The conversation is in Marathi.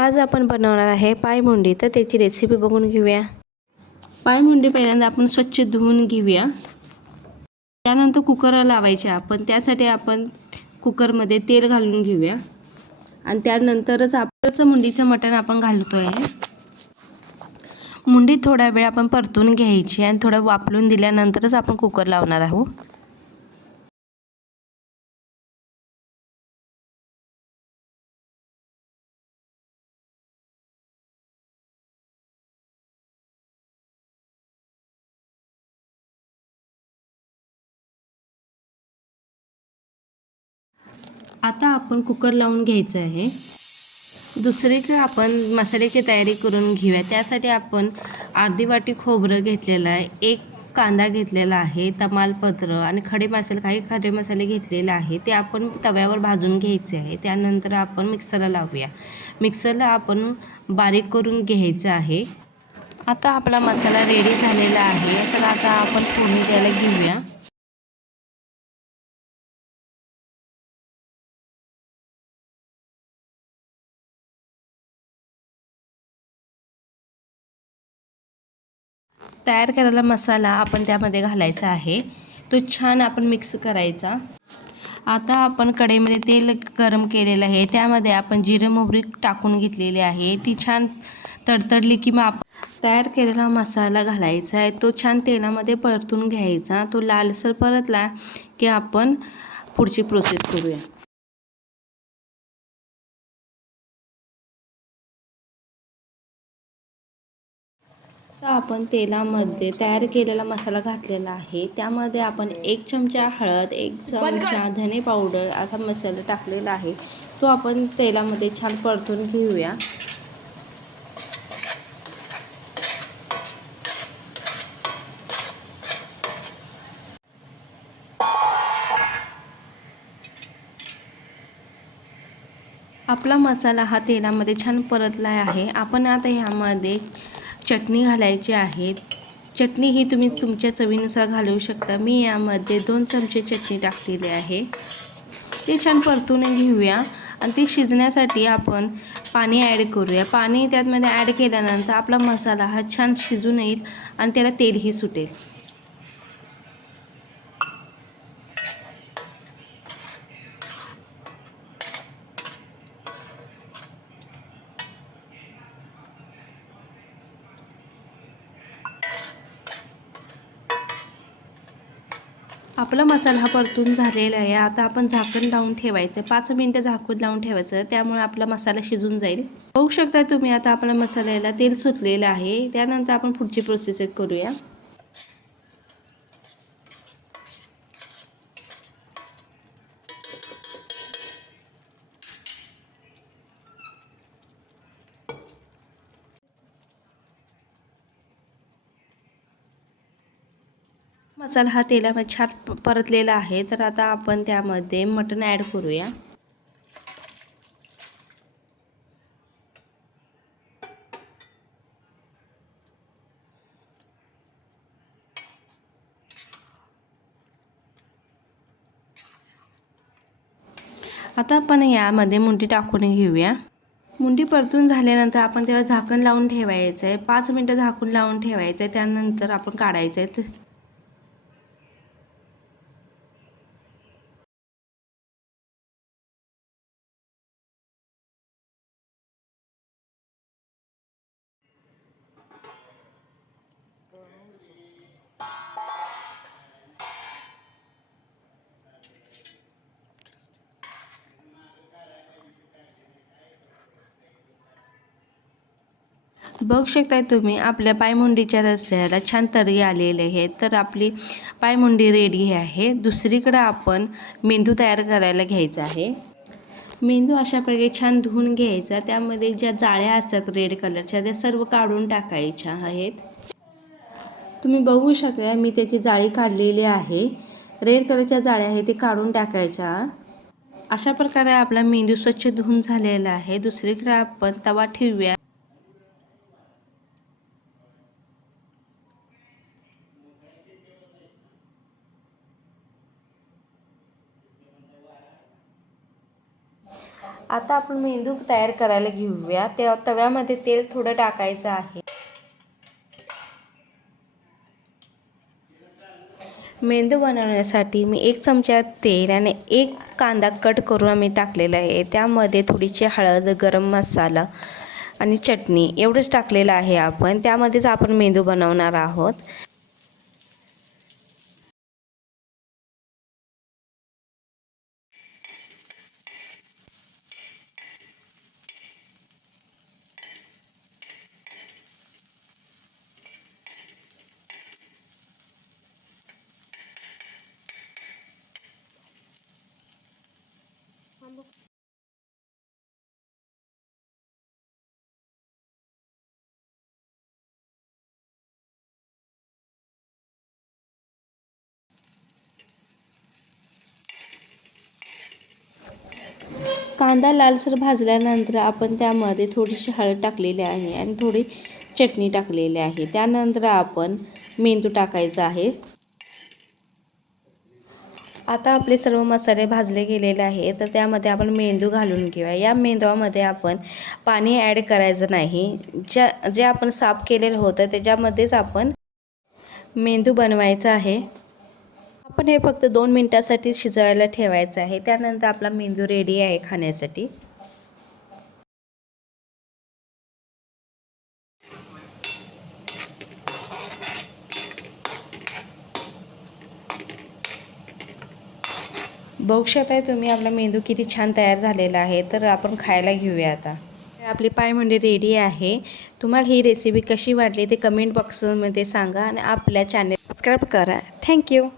आज आपण बनवणार आहे पायमुंडी, तर त्याची रेसिपी बघून घेऊया। पायमुंडी पहिल्यांदा आपण स्वच्छ धुवून घेऊया। त्यानंतर कुकर लावायचे आपण। त्यासाठी आपण कुकरमध्ये तेल घालून घेऊया आणि त्यानंतरच आपलं मुंडीचं मटण आपण घालतोय। मुंडी थोडा वेळ आपण परतून घ्यायची आणि थोडं वाफलून दिल्यानंतरच आपण कुकर लावणार आहोत। आता आपण कुकर लावून घ्यायचं आहे। दुसरीकडे आपण मसाल्याची तयारी करून घेऊया। त्यासाठी आपण अर्धी वाटी खोबरं घेतलेलं आहे, एक कांदा घेतलेला आहे, तमालपत्र आणि काही खडे मसाले घेतलेले आहे। ते आपण तव्यावर भाजून घ्यायचे आहे। त्यानंतर आपण मिक्सरला लावूया। मिक्सरला आपण बारीक करून घ्यायचं आहे। आता आपला मसाला रेडी झालेला आहे। तर आता आपण फोडणी द्यायला घेऊया। तयार केलेला मसाला आपण त्यामध्ये घालायचा आहे। तो छान आपण मिक्स करायचा। आता आपण कढईमध्ये तेल गरम केलेलं आहे। त्यामध्ये आपण जिरे मोहरी टाकून घेतलेली आहे। ती छान तडतडली की मग आपण तयार केलेला मसाला घालायचा आहे। तो छान तेलामध्ये परतून घ्यायचा। तो लालसर परतला की आपण पुढची प्रोसेस करूया। तर आपण तेलामध्ये तयार केलेला मसाला घातलेला आहे। त्यामध्ये आपण 1 चमचा हळद, 1 चमचा धने पावडर असा मसाला टाकलेला आहे। तो आपण तेलामध्ये छान परतून घेऊया। आपला मसाला हा तेलामध्ये छान परतला आहे। आपण आता ह्यामध्ये चटणी घालायची आहे। चटणी ही तुम्ही तुमच्या चवीनुसार घालू शकता। मी यामध्ये 2 चमचे चटणी टाकलेली आहे। ते छान परतून घेऊया आणि ते शिजण्यासाठी आपण पाणी ॲड करूया। पाणी त्यामध्ये ॲड केल्यानंतर आपला मसाला हा छान शिजून येईल आणि त्याला तेलही सुटेल। आपला मसाला हा परतून झालेला आहे। आता आपण झाकण लावून ठेवायचं, 5 मिनिटं झाकून लावून ठेवायचं। त्यामुळे आपला मसाला शिजून जाईल। बघू शकता तुम्ही आता आपल्या मसाल्याला तेल सुटलेलं आहे। त्यानंतर आपण पुढची प्रोसेस करूया। मसाला हा तेलामध्ये छान परतलेला आहे। तर आता आपण त्यामध्ये मटण ॲड करूया। आता आपण यामध्ये मुंडी टाकून घेऊया। मुंडी परतून झाल्यानंतर आपण तेव्हा झाकण लावून ठेवायचं आहे। 5 मिनिटं झाकून लावून ठेवायचं आहे। त्यानंतर आपण काढायचं आहे। बघू शकता तुम्ही आपल्या पायमुंडीच्या रस्स्याला छान तर्री आलेले आहे। तर आपली पायमुंडी रेडी आहे। दुसरीकडे आपण मेंदू तयार करायला घ्यायचा आहे। मेंदू अशा प्रकारे छान धुवून घ्यायचा। त्यामध्ये ज्या जाळ्या असतात रेड कलरच्या त्या सर्व काढून टाकायच्या आहेत। तुम्ही बघू शकता मी त्याची जाळी काढलेली आहे। रेड कलरच्या जाळ्या आहेत ते काढून टाकायच्या। अशा प्रकारे आपला मेंदू स्वच्छ धुवून झालेला आहे। दुसरीकडे आपण तवा ठेवूया। आता आपण मेंदू तयार करायला घेऊया. त्या तव्यामध्ये तेल थोडं टाकायचं आहे. मेंदू बनवण्यासाठी मी 1 चमचा तेल आणि 1 कांदा कट करून आम्ही टाकलेला आहे. त्यामध्ये थोडीशी हळद, गरम मसाला आणि चटणी एवढंच टाकलेलं आहे आपण. त्यामध्येच आपण मेंदू बनवणार आहोत. कांदा लालसर भाजल्यानंतर आपण त्यामध्ये थोडीशी हळद टाकलेली आहे आणि थोडी चटणी टाकलेली आहे. त्यानंतर आपण मेंदू टाकायचा आहे. आता आपले सर्व मसाले भाजले गेलेले आहे, तर त्यामध्ये आपण मेंदू घालून घेऊया. या मेंदूमध्ये आपण पाणी ॲड करायचं नाही. जे आपण साफ केलेलं होतं त्याच्यामध्येच आपण मेंदू बनवायचा आहे. आपण हे फक्त 2 मिनिटासाठी शिजवायला ठेवायचं आहे. त्यानंतर आपला मेंदू रेडी आहे खाण्यासाठी. बघू शकताय तुम्ही आपला मेंदू किती छान तयार झालेला आहे. तर आपण खायला घेऊया आता. आपली पायमुंडी रेडी आहे. तुम्हाला ही रेसिपी कशी वाटली ते कमेंट बॉक्समध्ये सांगा आणि आपल्या चॅनल सबस्क्राईब करा. थँक्यू.